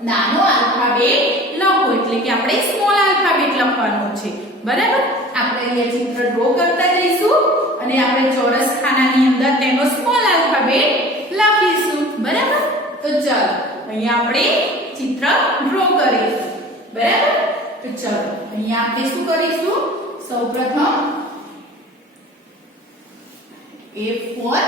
નાનો આલ્ફાબેટ લખો એટલે કે આપણે સ્મોલ આલ્ફાબેટ લખવાનું છે બરાબર આપણે અહીંયા ચિત્ર ડ્રો કરતા જઈશું અને આપણે ચોરસ ખાનાની અંદર તેનો સ્મોલ આલ્ફાબેટ લખીશું બરાબર તો ચાલો અહીંયા આપણે ચિત્ર ડ્રો કરીશું બરાબર તો ચાલો અહીંયા આપણે શું કરીશું સૌપ્રથમ A for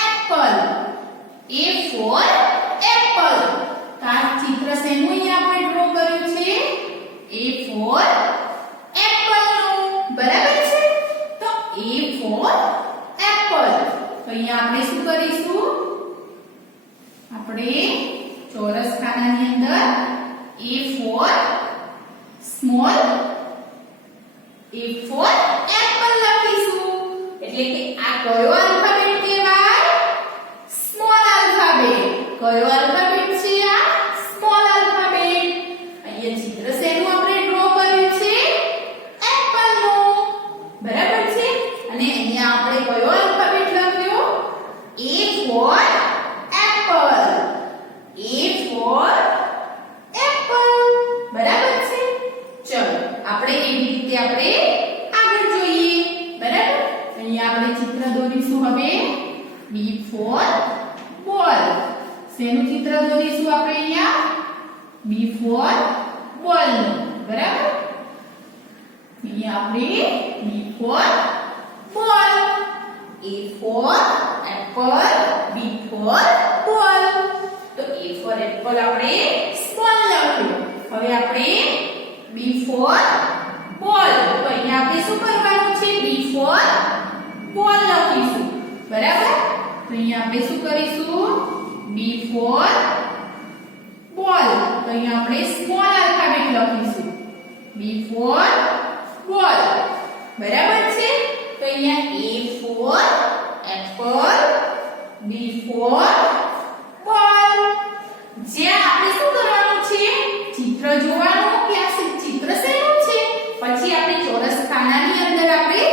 apple A for apple તો આ ચિત્ર શેનું અહીંયા આપણે ડ્રો કર્યું છે A for apple નું બરાબર છે તો A for apple તો અહીંયા આપણે શું કરીશું આપણે ચોરસ ખાનાની અંદર A for small A for apple લખીશું એટલે કે આ કયો આલ્ફાબેટ કહેવાય સ્મોલ આલ્ફાબેટ કયો આલ્ફાબેટ છે આ સ્મોલ આલ્ફાબેટ અહીંયા ચિત્ર શેનું આપણે ડ્રો કર્યું છે એપલ નું બરાબર છે અને અહીંયા આપણે કયો આલ્ફાબેટ લખ્યો A for apple A for apple બરાબર છે ચલો આપણે એવી રીતે આપણે આગળ જોઈએ બરાબર અહીંયા આપણે ચિત્ર દોરીશું હવે B for ball શેનું ચિત્ર દોરીશું આપણે અહીંયા B for ball બરાબર અહીંયા આપણે B for ball A for apple B for ball તો A for apple આપણે સ્મોલ લખ્યું હવે આપણે B for ball તો અહીંયા આપણે શું કરવાનું છે B for ball લખીશું બરાબર તો અહીંયા આપણે શું કરીશું B for ball તો અહીંયા આપણે સ્મોલ આલ્ફાબેટ લખીશું B for ball બરાબર છે તો અહીંયા A for apple B for ball જે આપણે શું કરવાનું છે ચિત્ર જોવાનું કે આ ચિત્ર શેનું છે પછી આપણે ચોરસ ખાનાની અંદર આપણે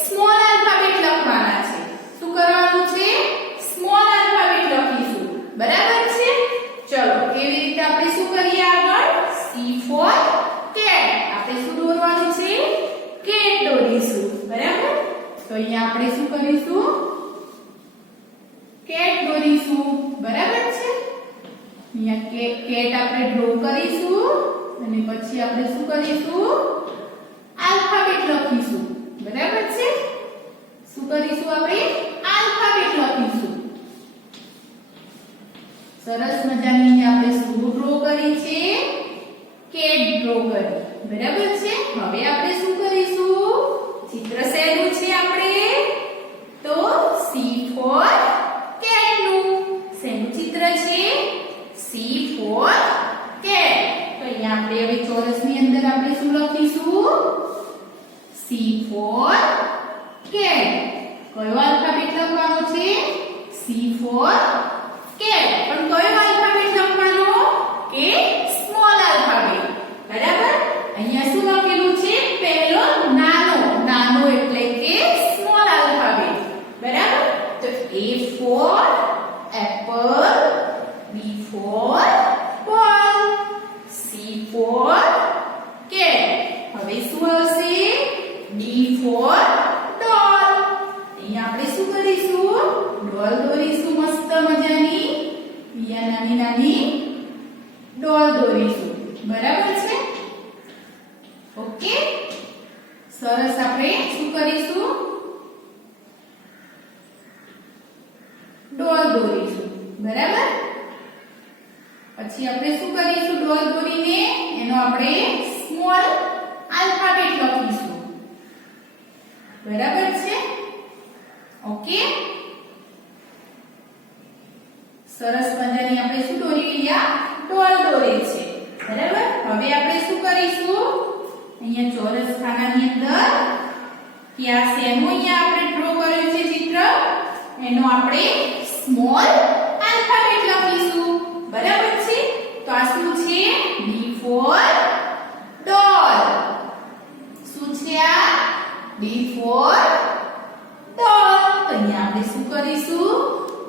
સ્મોલ આલ્ફાબેટ લખવાના છે શું કરવાનું છે સ્મોલ આલ્ફાબેટ લખીશું બરાબર છે ચલો એવી રીતે આપણે શું કરીએ આગળ C for cat આપણે શું દોરવાનું છે cat દોરીશું બરાબર તો અહીંયા આપણે શું કરીશું cat દોરીશું બરાબર છે અહીંયા cat આપણે ડ્રો કરીશું અને પછી આપણે શું કરીશું આલ્ફાબેટ લખીશું બરાબર છે શું કરીશું આપણે આલ્ફાબેટ લખીશું સરસ મજાની આપણે શું ડ્રો કરી છે કેટ ડ્રો કરી બરાબર છે હવે આપણે શું કરીશું ચિત્ર શેનું છે આપણે તો C for cat નું શેનું ચિત્ર છે C for cat તો અહીંયા આપણે હવે ચોરસની અંદર આપણે શું લખીશું C for cat કયો આલ્ફાબેટ લખવાનો છે C for cat પણ કયો આલ્ફાબેટ લખવાનો કે સ્મોલ આલ્ફાબેટ બરાબર અહીંયા શું લખેલું છે પહેલો નાનો નાનો એટલે કે સ્મોલ આલ્ફાબેટ બરાબર તો A for apple B for ball C for cat હવે શું આવશે D for doll અહીંયા આપણે શું કરીશું ડોલ દોરીશું મસ્ત મજાની અહીંયા નાની નાની ડોલ દોરીશું બરાબર છે ઓકે સરસ આપણે શું કરીશું ડોલ દોરીશું બરાબર પછી આપણે શું કરીશું ડોલ દોરીને એનો આપણે સ્મોલ આલ્ફાબેટ લખીશું બરાબર છે ઓકે સરસ મજાની આપણે શું દોરી રહ્યા ડોલ દોરે છે બરાબર હવે આપણે શું કરીશું અહીંયા ચોરસ ખાનાની અંદર કે આ શેનું અહીંયા આપણે ડ્રો કર્યું છે ચિત્ર એનો આપણે સ્મોલ આલ્ફાબેટ લખીશું બરાબર છે તો આ શું છે D for doll શું છે આ D for doll તો અહીંયા આપણે શું કરીશું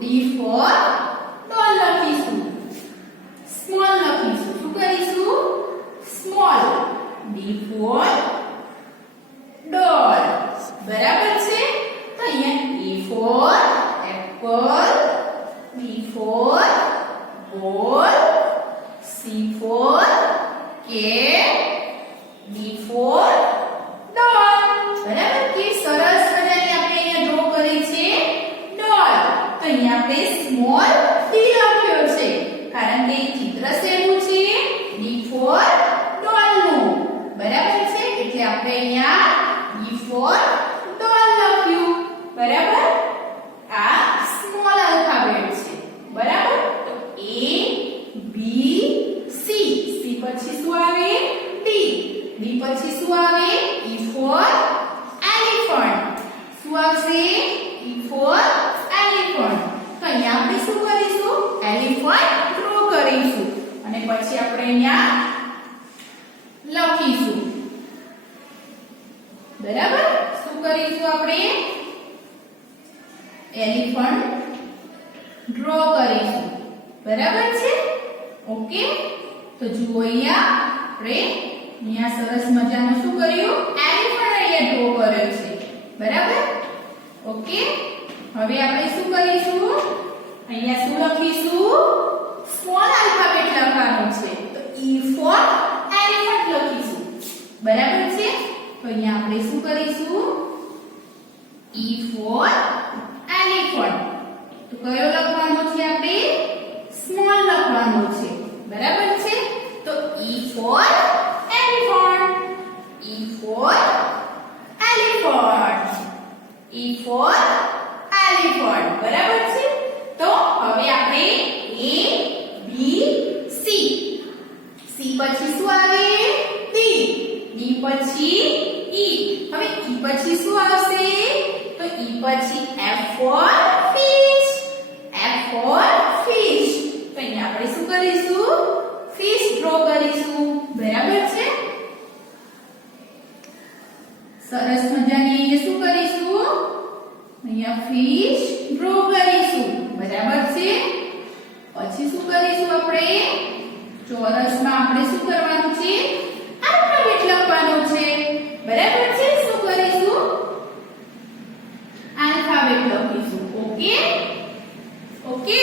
D for doll લખીશું સ્મોલ પછી શું આવે ડી. ડી પછી શું આવે E for elephant. શું આવશે E for elephant. તો અહીંયા આપણે શું કરીશું એલિફન્ટ ડ્રો કરીશું અને પછી આપણે અહીંયા લખીશું. બરાબર શું કરીશું આપણે એલિફન્ટ ડ્રો કરીશું. બરાબર છે ઓકે. તો જુઓ અહીંયા આપણે અહીંયા સરસ મજાનું શું કર્યું એલિફન્ટ અહીંયા ડ્રો કર્યો છે. બરાબર ઓકે. હવે આપણે શું કરીશું અહીંયા શું લખીશું સ્મોલ આલ્ફાબેટ લખવાનું છે. તો E for elephant લખીશું. બરાબર છે. તો અહીંયા આપણે શું કરીશું E for elephant. તો કયો લખવાનો છે આપણે સ્મોલ લખવાનો છે. બરાબર છે. તો E for elephant. E for elephant. E for elephant. બરાબર છે. તો હવે આપણે A B C. C પછી શું આવે D. D પછી E. હવે E પછી શું આવશે તો E પછી F for fish. F for fish. તો અહીંયા આપણે શું કરીશું fish ડ્રો કરીશું. બરાબર છે. સરસ મજાની અહીંયા શું કરીશું અહીંયા fish ડ્રો કરીશું. બરાબર છે. પછી શું કરીશું આપણે ચોરસમાં આપણે શું કરવાનું છે આલ્ફાબેટ લખવાનું છે. બરાબર છે. શું કરીશું આલ્ફાબેટ લખીશું. Okay okay.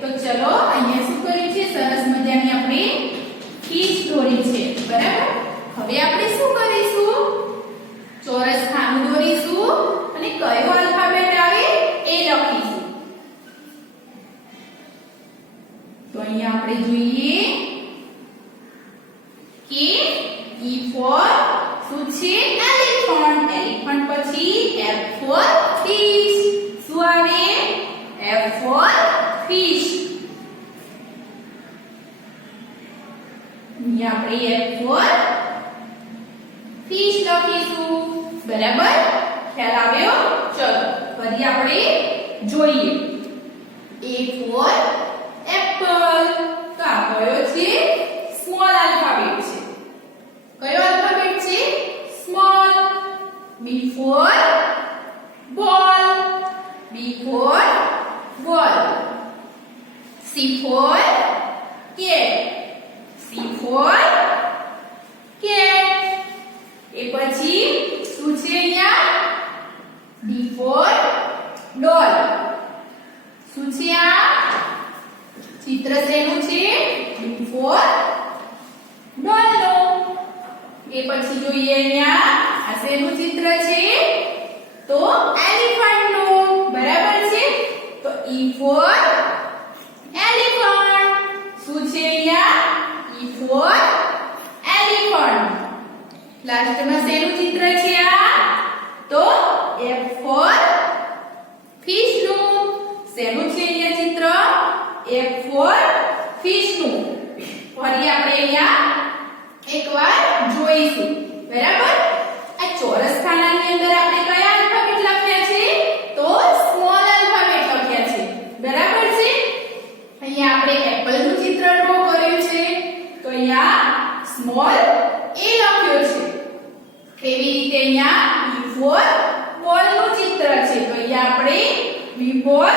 તો ચલો અહીંયા શું કર્યું છે સરસ મજાની આપણે ફિશ દોરી છે. બરાબર. હવે આપણે શું કરીશું ચોરસ ખાનું દોરીશું અને કયો આલ્ફાબેટ આવે એ લખીશું. તો અહીંયા આપણે જોઈએ કે E for શું છે એલિફન્ટ. એલિફન્ટ પછી F for fish. શું આવે F for fish. અહીંયા આપણે F for fish લખીશું. બરાબર ખ્યાલ આવ્યો. ચલો ફરી આપણે જોઈએ A for apple. તો આ કયો છે સ્મોલ આલ્ફાબેટ છે. કયો આલ્ફાબેટ છે small. B for ball. B for ball. C for cat. C for cat. એ પછી શું છે અહીંયા D for doll. શું છે આ ચિત્ર શેનું છે D for doll નું. એ પછી જોઈએ અહીંયા આ શેનું ચિત્ર છે તો એલિફન્ટ નું. બરાબર છે. તો E for elephant. શું છે અહીંયા E for elephant. લાસ્ટમાં શેનું ચિત્ર છે આ તો F for fish નું. શેનું છે અહીંયા ચિત્ર F for fish નું. ફરી આપણે અહીંયા એકવાર જોઈશું. બરાબર. આ ચોરસ ખાનાની અંદર આપણે કયા આલ્ફાબેટ લખ્યા છે તો સ્મોલ આલ્ફાબેટ લખ્યા છે. બરાબર છે. અહીંયા આપણે એપલ નું ચિત્ર ડ્રો કર્યું છે. તો અહીંયા સ્મોલ A લખ્યો છે. એવી રીતે અહીંયા B for ball નું ચિત્ર છે. તો અહીંયા આપણે B for